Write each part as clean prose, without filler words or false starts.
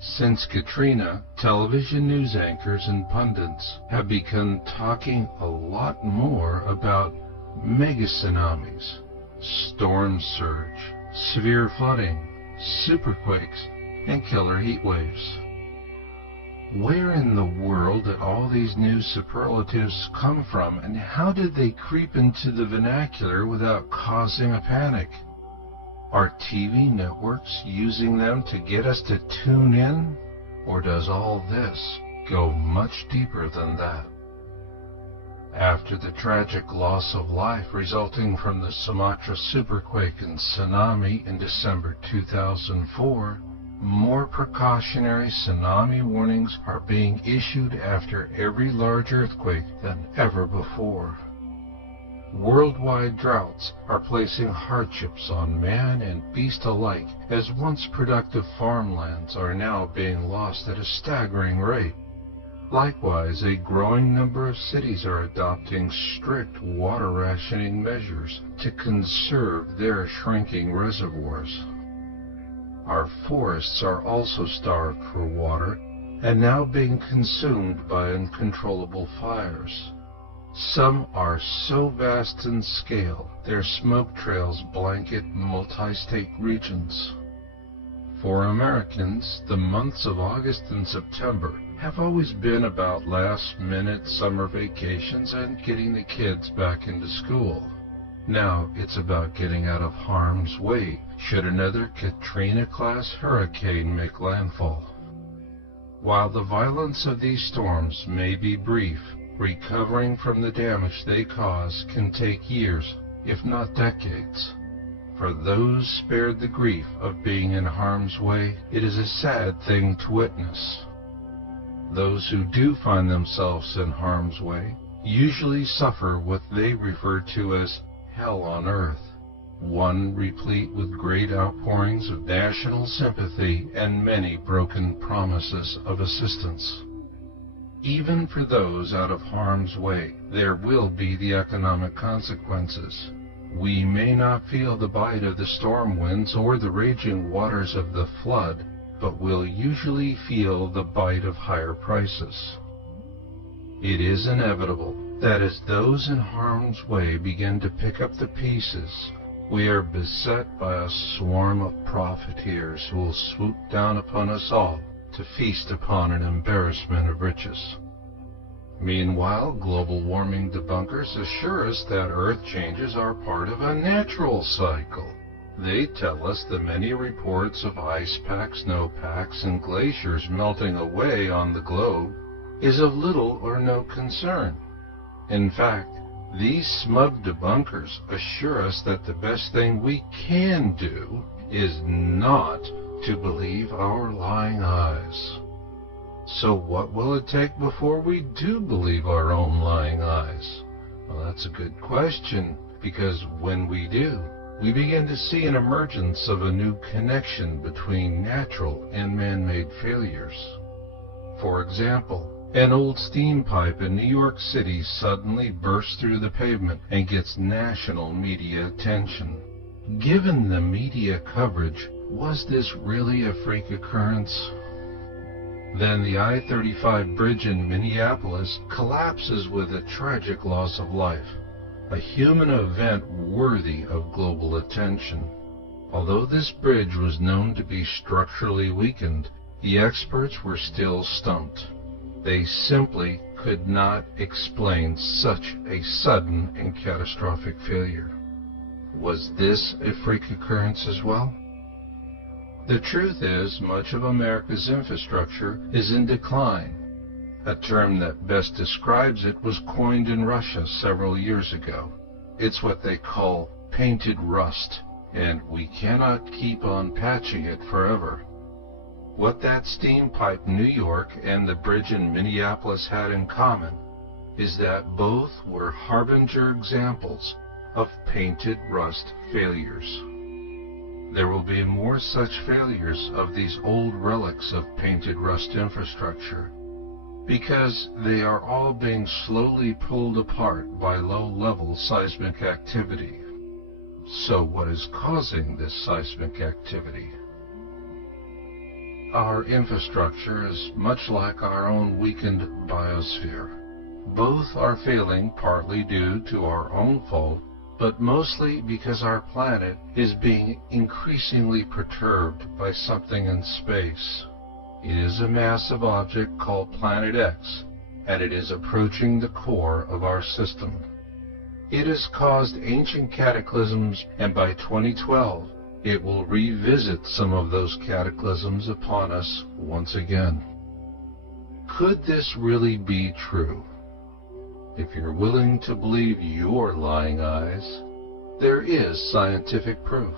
Since Katrina, television news anchors and pundits have begun talking a lot more about mega tsunamis, storm surge, severe flooding, superquakes, and killer heat waves. Where in the world did all these new superlatives come from, and how did they creep into the vernacular without causing a panic? Are TV networks using them to get us to tune in? Or does all this go much deeper than that? After the tragic loss of life resulting from the Sumatra superquake and tsunami in December 2004, more precautionary tsunami warnings are being issued after every large earthquake than ever before. Worldwide droughts are placing hardships on man and beast alike, as once productive farmlands are now being lost at a staggering rate. Likewise, a growing number of cities are adopting strict water rationing measures to conserve their shrinking reservoirs. Our forests are also starved for water and now being consumed by uncontrollable fires. Some are so vast in scale, their smoke trails blanket multi-state regions. For Americans, the months of August and September have always been about last-minute summer vacations and getting the kids back into school. Now it's about getting out of harm's way should another Katrina-class hurricane make landfall. While the violence of these storms may be brief, recovering from the damage they cause can take years, if not decades. For those spared the grief of being in harm's way, it is a sad thing to witness. Those who do find themselves in harm's way usually suffer what they refer to as hell on earth, one replete with great outpourings of national sympathy and many broken promises of assistance. Even for those out of harm's way, there will be the economic consequences. We may not feel the bite of the storm winds or the raging waters of the flood, but will usually feel the bite of higher prices. It is inevitable that as those in harm's way begin to pick up the pieces, we are beset by a swarm of profiteers who will swoop down upon us all to feast upon an embarrassment of riches. Meanwhile, global warming debunkers assure us that Earth changes are part of a natural cycle. They tell us the many reports of ice packs, snowpacks, and glaciers melting away on the globe is of little or no concern. In fact, these smug debunkers assure us that the best thing we can do is not to believe our lying eyes. So what will it take before we do believe our own lying eyes? Well, that's a good question, because when we do, we begin to see an emergence of a new connection between natural and man-made failures. For example, an old steam pipe in New York City suddenly bursts through the pavement and gets national media attention. Given the media coverage, was this really a freak occurrence? Then the I-35 bridge in Minneapolis collapses with a tragic loss of life, a human event worthy of global attention. Although this bridge was known to be structurally weakened, the experts were still stumped. They simply could not explain such a sudden and catastrophic failure. Was this a freak occurrence as well? The truth is, much of America's infrastructure is in decline. A term that best describes it was coined in Russia several years ago. It's what they call painted rust, and we cannot keep on patching it forever. What that steam pipe in New York and the bridge in Minneapolis had in common is that both were harbinger examples of painted rust failures. There will be more such failures of these old relics of painted rust infrastructure, because they are all being slowly pulled apart by low-level seismic activity. So what is causing this seismic activity? Our infrastructure is much like our own weakened biosphere. Both are failing partly due to our own fault, but mostly because our planet is being increasingly perturbed by something in space. It is a massive object called Planet X, and it is approaching the core of our system. It has caused ancient cataclysms, and by 2012, it will revisit some of those cataclysms upon us once again. Could this really be true? If you're willing to believe your lying eyes, there is scientific proof.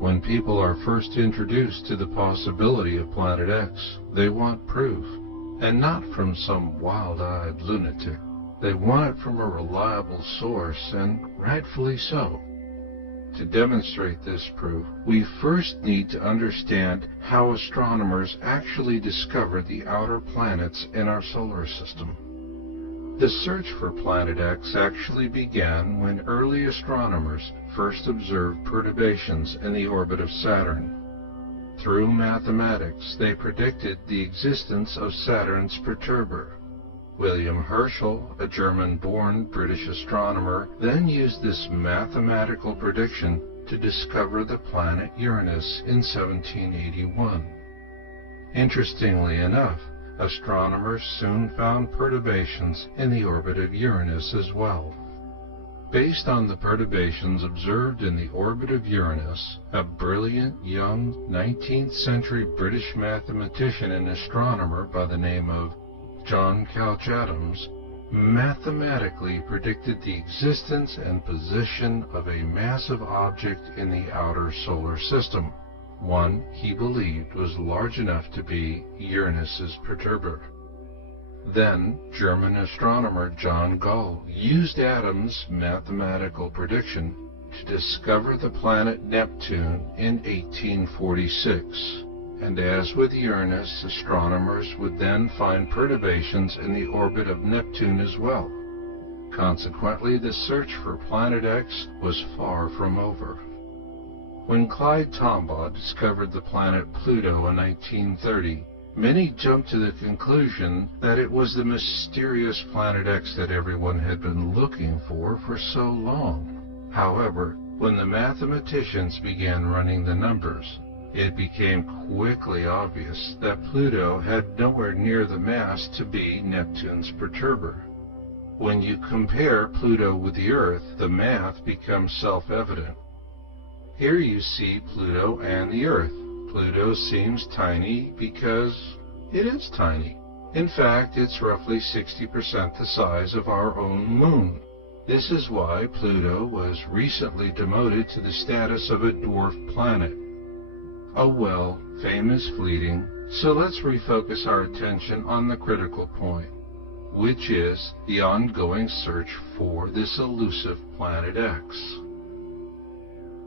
When people are first introduced to the possibility of Planet X, they want proof, and not from some wild-eyed lunatic. They want it from a reliable source, and rightfully so. To demonstrate this proof, we first need to understand how astronomers actually discovered the outer planets in our solar system. The search for Planet X actually began when early astronomers first observed perturbations in the orbit of Saturn. Through mathematics, they predicted the existence of Saturn's perturber. William Herschel, a German-born British astronomer, then used this mathematical prediction to discover the planet Uranus in 1781. Interestingly enough, astronomers soon found perturbations in the orbit of Uranus as well. Based on the perturbations observed in the orbit of Uranus, a brilliant young 19th century British mathematician and astronomer by the name of John Couch Adams mathematically predicted the existence and position of a massive object in the outer solar system, one he believed was large enough to be Uranus's perturber. Then, German astronomer John Gall used Adams' mathematical prediction to discover the planet Neptune in 1846. And as with Uranus, astronomers would then find perturbations in the orbit of Neptune as well. Consequently, the search for Planet X was far from over. When Clyde Tombaugh discovered the planet Pluto in 1930, many jumped to the conclusion that it was the mysterious Planet X that everyone had been looking for so long. However, when the mathematicians began running the numbers, it became quickly obvious that Pluto had nowhere near the mass to be Neptune's perturber. When you compare Pluto with the Earth, the math becomes self-evident. Here you see Pluto and the Earth. Pluto seems tiny because it is tiny. In fact, it's roughly 60% the size of our own moon. This is why Pluto was recently demoted to the status of a dwarf planet. Oh well, fame is fleeting, so let's refocus our attention on the critical point, which is the ongoing search for this elusive Planet X.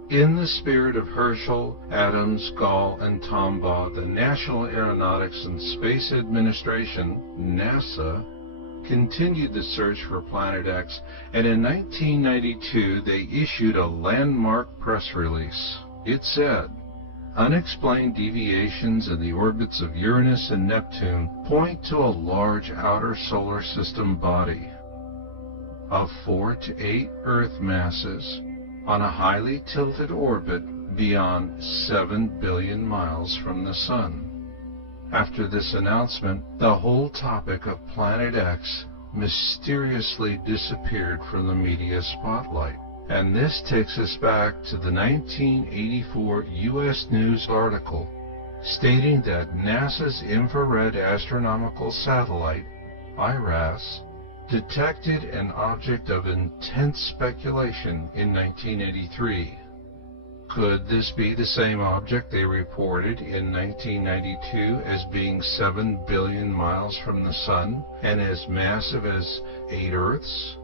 In the spirit of Herschel, Adams, Gall, and Tombaugh, the National Aeronautics and Space Administration, NASA, continued the search for Planet X, and in 1992 they issued a landmark press release. It said, "Unexplained deviations in the orbits of Uranus and Neptune point to a large outer solar system body." of 4 to 8 Earth masses on a highly tilted orbit beyond 7 billion miles from the Sun. After this announcement, the whole topic of Planet X mysteriously disappeared from the media spotlight. And this takes us back to the 1984 U.S. News article stating that NASA's Infrared Astronomical Satellite, IRAS, detected an object of intense speculation in 1983. Could this be the same object they reported in 1992 as being 7 billion miles from the Sun and as massive as 8 Earths?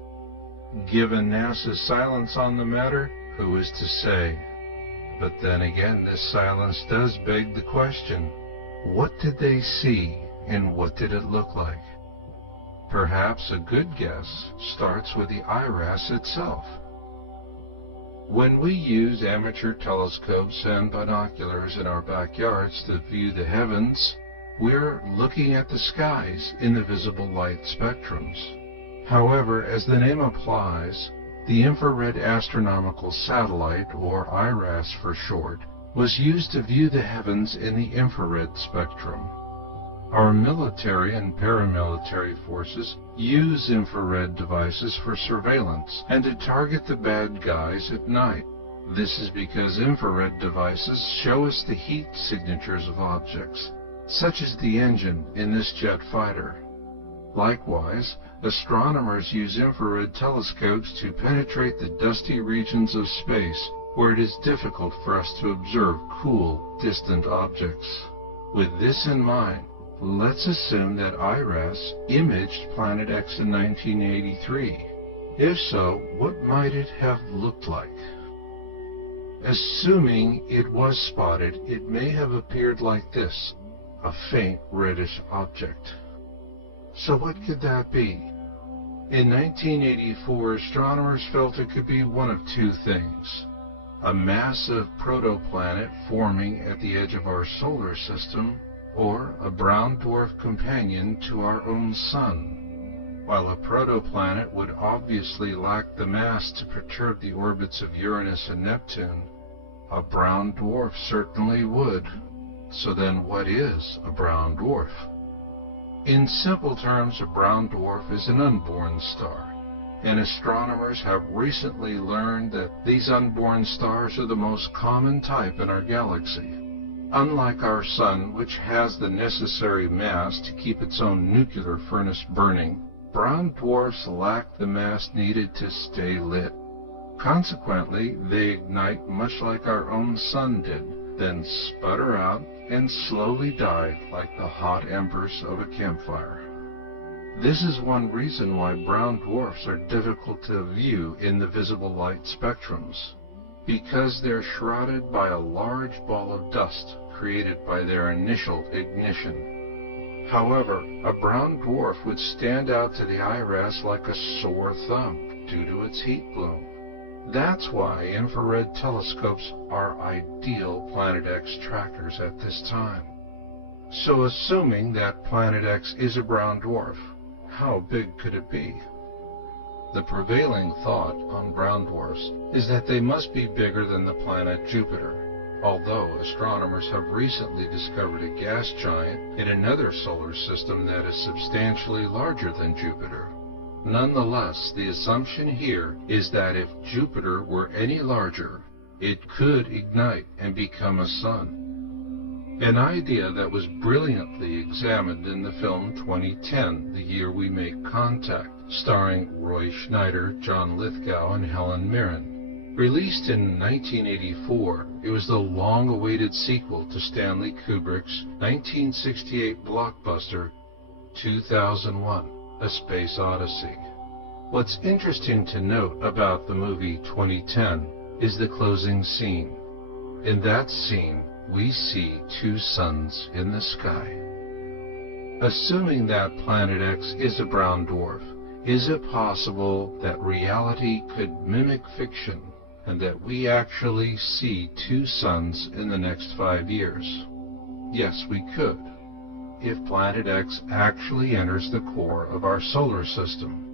Given NASA's silence on the matter, who is to say? But then again, this silence does beg the question, what did they see and what did it look like? Perhaps a good guess starts with the IRAS itself. When we use amateur telescopes and binoculars in our backyards to view the heavens, we're looking at the skies in the visible light spectrums. However, as the name implies, the Infrared Astronomical Satellite, or IRAS for short, was used to view the heavens in the infrared spectrum. Our military and paramilitary forces use infrared devices for surveillance and to target the bad guys at night. This is because infrared devices show us the heat signatures of objects, such as the engine in this jet fighter. Likewise, astronomers use infrared telescopes to penetrate the dusty regions of space where it is difficult for us to observe cool, distant objects. With this in mind, let's assume that IRAS imaged Planet X in 1983. If so, what might it have looked like? Assuming it was spotted, it may have appeared like this, a faint reddish object. So what could that be? In 1984, astronomers felt it could be one of two things: a massive protoplanet forming at the edge of our solar system, or a brown dwarf companion to our own Sun. While a protoplanet would obviously lack the mass to perturb the orbits of Uranus and Neptune, a brown dwarf certainly would. So then what is a brown dwarf? In simple terms, a brown dwarf is an unborn star, and astronomers have recently learned that these unborn stars are the most common type in our galaxy. Unlike our Sun, which has the necessary mass to keep its own nuclear furnace burning, brown dwarfs lack the mass needed to stay lit. Consequently, they ignite much like our own Sun did, then sputter out and slowly die like the hot embers of a campfire. This is one reason why brown dwarfs are difficult to view in the visible light spectrums, because they're shrouded by a large ball of dust created by their initial ignition. However, a brown dwarf would stand out to the IRAS like a sore thumb due to its heat bloom. That's why infrared telescopes are ideal Planet X trackers at this time. So assuming that Planet X is a brown dwarf, how big could it be? The prevailing thought on brown dwarfs is that they must be bigger than the planet Jupiter, although astronomers have recently discovered a gas giant in another solar system that is substantially larger than Jupiter. Nonetheless, the assumption here is that if Jupiter were any larger, it could ignite and become a sun. An idea that was brilliantly examined in the film 2010, The Year We Make Contact, starring Roy Schneider, John Lithgow, and Helen Mirren. Released in 1984, it was the long-awaited sequel to Stanley Kubrick's 1968 blockbuster 2001. A Space Odyssey. What's interesting to note about the movie 2010 is the closing scene. In that scene, we see two suns in the sky. Assuming that Planet X is a brown dwarf, is it possible that reality could mimic fiction and that we actually see two suns in the next 5 years? Yes, we could, if Planet X actually enters the core of our solar system.